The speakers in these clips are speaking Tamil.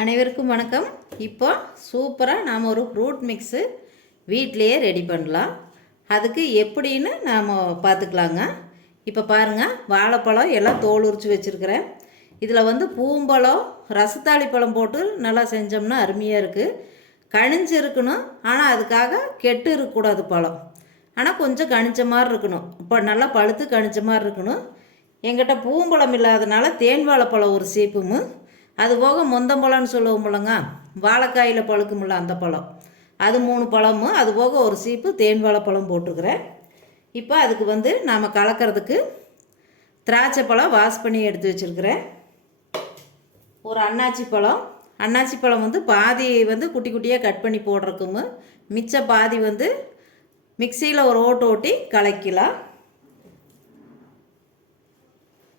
அனைவருக்கும் வணக்கம். இப்போ சூப்பராக நாம் ஒரு ஃப்ரூட் மிக்ஸு வீட்டிலையே ரெடி பண்ணலாம். அதுக்கு எப்படின்னு நாம் பார்த்துக்கலாங்க. இப்போ பாருங்கள், வாழைப்பழம் எல்லாம் தோல் உரித்து வச்சுருக்கிறேன். இதில் வந்து பூம்பழம், ரசத்தாளி பழம் போட்டு நல்லா செஞ்சோம்னா அருமையாக இருக்குது. கனிஞ்சு இருக்கணும், ஆனால் அதுக்காக கெட்டு இருக்கக்கூடாது பழம். ஆனால் கொஞ்சம் கனிச்ச மாதிரி இருக்கணும். இப்போ நல்லா பழுத்து கனிச்ச மாதிரி இருக்கணும். எங்கிட்ட பூம்பழம் இல்லாதனால தேன் வாழைப்பழம் ஒரு சீப்பும், அதுபோக மொந்தம்பழம்னு சொல்லுவோம் இல்லைங்க, வாழைக்காயில் பழுக்குமில்ல அந்த பழம், அது 3 பழமும், அதுபோக ஒரு சீப்பு தேன் வாழைப்பழம் போட்டுருக்குறேன். இப்போ அதுக்கு வந்து நாம் கலக்கிறதுக்கு திராட்சை பழம் வாஷ் பண்ணி எடுத்து வச்சுருக்கிறேன். ஒரு அன்னாச்சி பழம் வந்து பாதி வந்து குட்டி குட்டியாக கட் பண்ணி போடுறதுக்கும், மிச்ச பாதி வந்து மிக்சியில் ஒரு ஓட்டி கலக்கலாம்.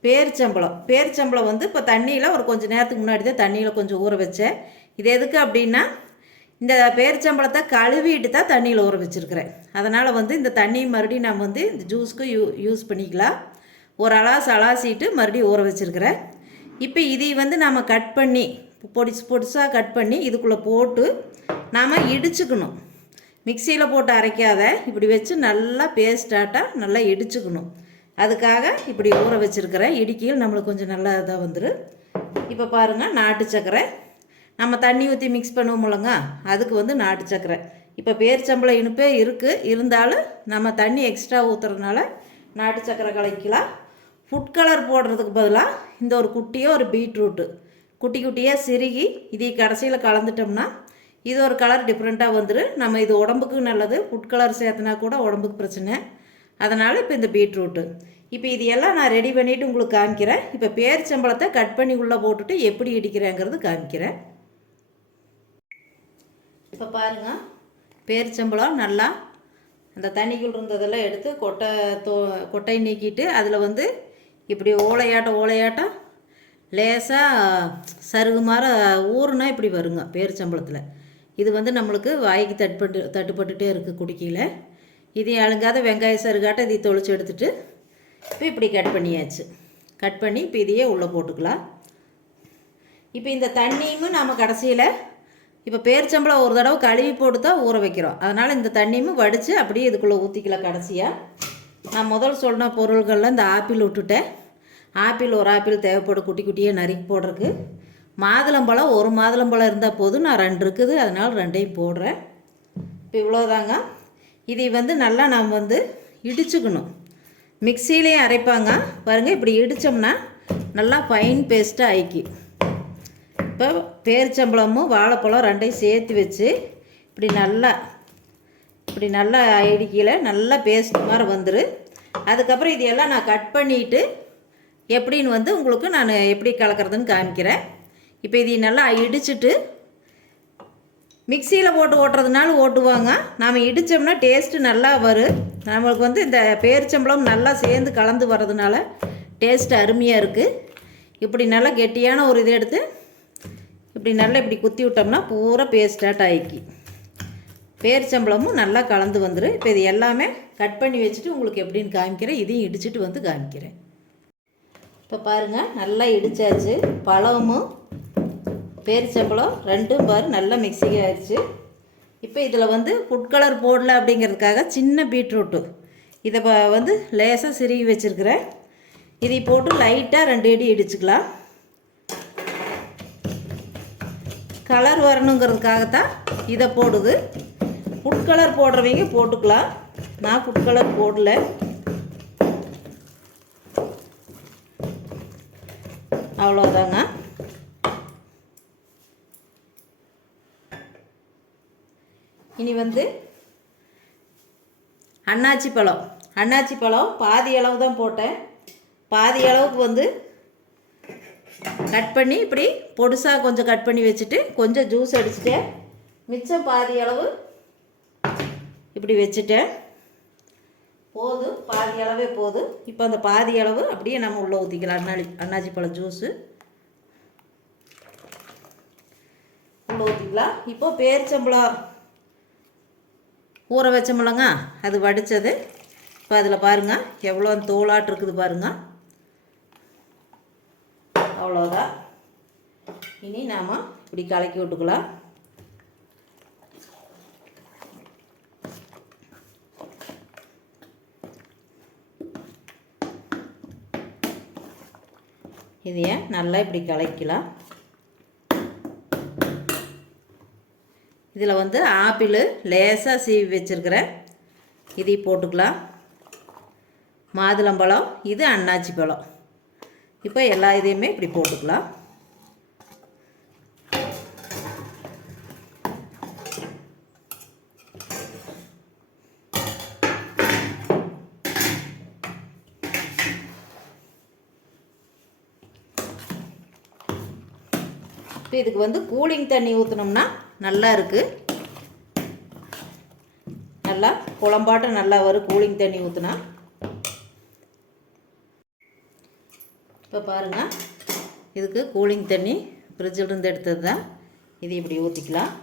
பேரிச்சம்பழம் வந்து இப்போ தண்ணியில் ஒரு கொஞ்சம் நேரத்துக்கு முன்னாடி தான் தண்ணியில் கொஞ்சம் ஊற வச்சேன். இது எதுக்கு அப்படின்னா, இந்த பேரிச்சம்பழத்தை கழுவிட்டு தான் தண்ணியில் ஊற வச்சுருக்கிறேன். அதனால் வந்து இந்த தண்ணியை மறுபடியும் நம்ம வந்து இந்த ஜூஸ்க்கு யூஸ் பண்ணிக்கலாம். ஒரு அலாசிட்டு மறுபடியும் ஊற வச்சுருக்கிறேன். இப்போ இதை வந்து நம்ம கட் பண்ணி பொடிசாக கட் பண்ணி இதுக்குள்ளே போட்டு நாம் இடிச்சுக்கணும். மிக்சியில் போட்டு அரைக்காத, இப்படி வச்சு நல்லா பேஸ்டாட்டாக நல்லா இடிச்சுக்கணும். அதுக்காக இப்படி ஊற வச்சுருக்கிறேன். இடிக்கையில் நம்மளுக்கு கொஞ்சம் நல்லா இதாக வந்துடும். இப்போ பாருங்கள், நாட்டு சர்க்கரை நம்ம தண்ணி ஊற்றி மிக்ஸ் பண்ணுவோம்லங்க, அதுக்கு வந்து நாட்டு சர்க்கரை. இப்போ பேரிச்சம்பழம் இனிப்பே இருக்குது, இருந்தாலும் நம்ம தண்ணி எக்ஸ்ட்ரா ஊற்றுறதுனால நாட்டு சர்க்கரை கலக்கலாம். ஃபுட் கலர் போடுறதுக்கு பதிலாக இந்த ஒரு ஒரு பீட்ரூட்டு குட்டியாக சிறுகி இதை கடைசியில் கலந்துட்டோம்னா இது ஒரு கலர் டிஃப்ரெண்ட்டாக வந்துடும். நம்ம இது உடம்புக்கு நல்லது. ஃபுட் கலர் சேர்த்துனா கூட உடம்புக்கு பிரச்சனை. அதனால் இப்போ இந்த பீட்ரூட்டு, இப்போ இது எல்லாம் நான் ரெடி பண்ணிவிட்டு உங்களுக்கு காமிக்கிறேன். இப்போ பேரிச்சம்பழத்தை கட் பண்ணி உள்ளே போட்டுட்டு எப்படி இடிக்கிறேங்கிறது காமிக்கிறேன். இப்போ பாருங்கள், பேரிச்சம்பழம் நல்லா அந்த தண்ணிக்குள் இருந்ததெல்லாம் எடுத்து கொட்டை நீக்கிட்டு அதில் வந்து இப்படி ஓலையாட்டம் லேசாக சருகு மாதிரி ஊறுனா இப்படி வருங்க பேரிச்சம்பழத்தில். இது வந்து நம்மளுக்கு வாய்க்கு தட்டுப்பட்டுட்டே இருக்குது குடிக்கையில். இதை அழுங்காத வெங்காய சருகாட்டை இதை தொளிச்சு எடுத்துட்டு இப்போ இப்படி கட் பண்ணியாச்சு. கட் பண்ணி இப்போ இதையே உள்ளே போட்டுக்கலாம். இப்போ இந்த தண்ணியும் நாம் கடைசியில் இப்போ பேரிச்சம்பழம் ஒரு தடவை கழுவி போட்டு தான் ஊற வைக்கிறோம். அதனால் இந்த தண்ணியும் வடித்து அப்படியே இதுக்குள்ளே ஊற்றிக்கலாம். கடைசியாக நான் முதல் சொன்ன பொருள்களில் இந்த ஆப்பிள் விட்டுட்டேன். ஒரு ஆப்பிள் தேவைப்படும் குட்டியாக நறுக்கி போடுறதுக்கு. மாதுளம்பழம் ஒரு மாதுளம்பழம் இருந்தால் போதும், நான் 2 இருக்குது, அதனால் 2ஐயும் போடுறேன். இப்போ இவ்வளோதாங்க. இதை வந்து நல்லா நாம் வந்து இடிச்சுக்கணும். மிக்சியிலையும் அரைப்பாங்க பாருங்கள், இப்படி இடித்தோம்னா நல்லா ஃபைன் பேஸ்ட்டாக ஆயிக்கி. இப்போ பேரிச்சம்பழமும் வாழைப்பழம் 2ஐயும் சேர்த்து வச்சு இப்படி நல்லா இடிக்கையில் நல்லா பேஸ்ட் மாதிரி வந்துடும். அதுக்கப்புறம் இதையெல்லாம் நான் கட் பண்ணிவிட்டு எப்படின்னு வந்து உங்களுக்கு நான் எப்படி கலக்கிறதுன்னு காமிக்கிறேன். இப்போ இதை நல்லா இடிச்சுட்டு மிக்சியில் போட்டு ஓட்டுறதுனால ஓட்டுவாங்க. நாம் இடித்தோம்னா டேஸ்ட்டு நல்லா வரும். நம்மளுக்கு வந்து இந்த பேரிச்சம்பழம் நல்லா சேர்ந்து கலந்து வர்றதுனால டேஸ்ட்டு அருமையாக இருக்குது. இப்படி நல்லா கெட்டியான ஒரு இதை எடுத்து இப்படி குத்தி விட்டோம்னா பூரா பேஸ்டாட் ஆகிக்கி. பேரிச்சம்பழமும் நல்லா கலந்து வந்துடும். இப்போ இது எல்லாமே கட் பண்ணி வச்சுட்டு உங்களுக்கு எப்படின்னு காமிக்கிறேன். இதையும் இடிச்சிட்டு வந்து காமிக்கிறேன். இப்போ பாருங்கள், நல்லா இடித்தாச்சு. பழமும் பேரிச்சம்பழம் 2ம் பாரு நல்லா மிக்சிங் ஆயிடுச்சு. இப்போ இதில் வந்து ஃபுட் கலர் போடல அப்படிங்கிறதுக்காக சின்ன பீட்ரூட்டு இதை வந்து லேசாக சிறுகி வச்சுருக்கிறேன். இதை போட்டு லைட்டாக 2 அடி இடிச்சுக்கலாம். கலர் வரணுங்கிறதுக்காகத்தான் இதை போடுது. ஃபுட் கலர் போடுறவங்க போட்டுக்கலாம், நான் ஃபுட் கலர் போடல. அவ்வளோதாங்க. இனி வந்து அன்னாச்சி பழம் பாதி அளவு தான் போட்டேன். பாதி அளவுக்கு வந்து கட் பண்ணி இப்படி பொடிசாக கொஞ்சம் கட் பண்ணி வச்சுட்டு கொஞ்சம் ஜூஸ் அடிச்சுட்டேன். மிச்சம் பாதி அளவு இப்படி வச்சுட்டேன். போதும், பாதி அளவே போதும். இப்போ அந்த பாதி அளவு அப்படியே நம்ம உள்ளே ஊற்றிக்கலாம். அன்னாச்சி பழம் ஜூஸு உள்ளே ஊற்றிக்கலாம். இப்போது பேரிச்சம்பழம் ஊற வச்சோம்லங்க, அது வடித்தது. இப்போ அதில் பாருங்கள் எவ்வளோ தோலாட்டு இருக்குது பாருங்கள். அவ்வளோதான். இனி நாம் இப்படி கலக்கி விட்டுக்கலாம். இதையே நல்லா இப்படி கலக்கலாம். இதில் வந்து ஆப்பிள் லேசாக சீவி வச்சுருக்கிறேன், இதை போட்டுக்கலாம். மாதுளம்பழம், இது அன்னாச்சி பழம். இப்போ எல்லா இதையுமே இப்படி போட்டுக்கலாம். இப்போ இதுக்கு வந்து கூலிங் தண்ணி ஊற்றினோம்னா நல்லா இருக்குது. நல்லா குழம்பாட்டம் நல்லா வரும் கூலிங் தண்ணி ஊற்றினா. இப்போ பாருங்கள், இதுக்கு கூலிங் தண்ணி ஃப்ரிட்ஜிலிருந்து எடுத்தது தான். இது இப்படி ஊற்றிக்கலாம்.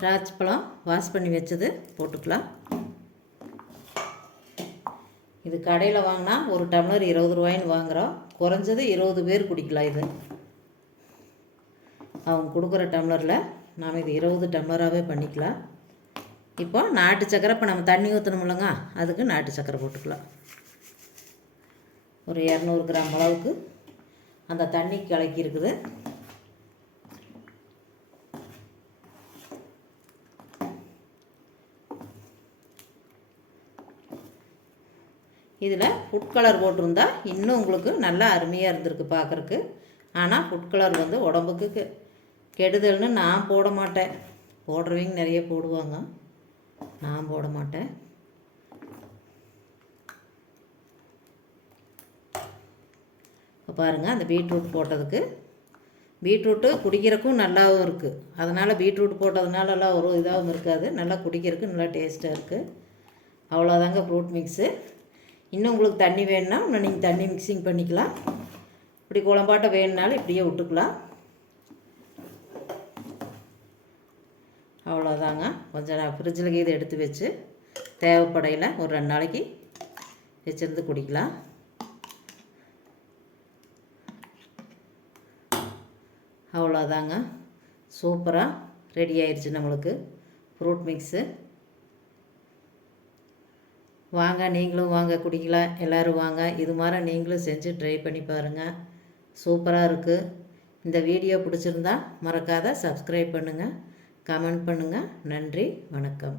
திராட்சை பழம் வாஷ் பண்ணி வச்சது போட்டுக்கலாம். இது கடையில் வாங்கினா ஒரு டம்ளர் 20 ரூபாய்ன்னு வாங்குகிறோம். குறைஞ்சது 20 பேர் குடிக்கலாம். இது அவங்க கொடுக்குற டம்ளரில் நாம் இது 20 டம்ளராகவே பண்ணிக்கலாம். இப்போ நாட்டு சக்கரை, இப்போ நம்ம தண்ணி ஊற்றணுமில்லங்க, அதுக்கு நாட்டு சக்கரை போட்டுக்கலாம். ஒரு 200 கிராம் அளவுக்கு அந்த தண்ணி கலக்கி இருக்குது. இதில் ஃபுட் கலர் போட்டிருந்தா இன்னும் உங்களுக்கு நல்லா அருமையாக இருந்திருக்கு பார்க்குறக்கு. ஆனால் ஃபுட் கலர் வந்து உடம்புக்கு கெடுதல்னு நான் போட மாட்டேன். போடுறவங்க நிறைய போடுவாங்க, நான் போட மாட்டேன். இப்போ பாருங்கள், அந்த பீட்ரூட் போட்டதுக்கு, பீட்ரூட்டு குடிக்கிறக்கும் நல்லாவும் இருக்குது. அதனால் பீட்ரூட் போட்டதுனாலலாம் ஒரு இதாகவும் இருக்காது, நல்லா குடிக்கிறதுக்கு நல்லா டேஸ்ட்டாக இருக்குது. அவ்வளோதாங்க ஃப்ரூட் மிக்ஸு. இன்னும் உங்களுக்கு தண்ணி வேணும்னா இன்னும் நீங்கள் தண்ணி மிக்சிங் பண்ணிக்கலாம். இப்படி குழம்பாட்டம் வேணுனாலும் இப்படியே விட்டுக்கலாம். அவ்வளோதாங்க. கொஞ்சம் நான் ஃப்ரிட்ஜில் இதை எடுத்து வச்சு தேவைப்படையில் ஒரு 2 நாளைக்கு வச்சுருந்து குடிக்கலாம். அவ்வளோதாங்க, சூப்பராக ரெடி ஆயிடுச்சு நம்மளுக்கு ஃப்ரூட் மிக்ஸு. வாங்க, நீங்களும் வாங்க குடிக்கலாம். எல்லோரும் வாங்க, இது மாதிரி நீங்களும் செஞ்சு ட்ரை பண்ணி பாருங்கள். சூப்பராக இருக்குது. இந்த வீடியோ பிடிச்சிருந்தா மறக்காத சப்ஸ்கிரைப் பண்ணுங்கள், கமெண்ட் பண்ணுங்கள். நன்றி, வணக்கம்.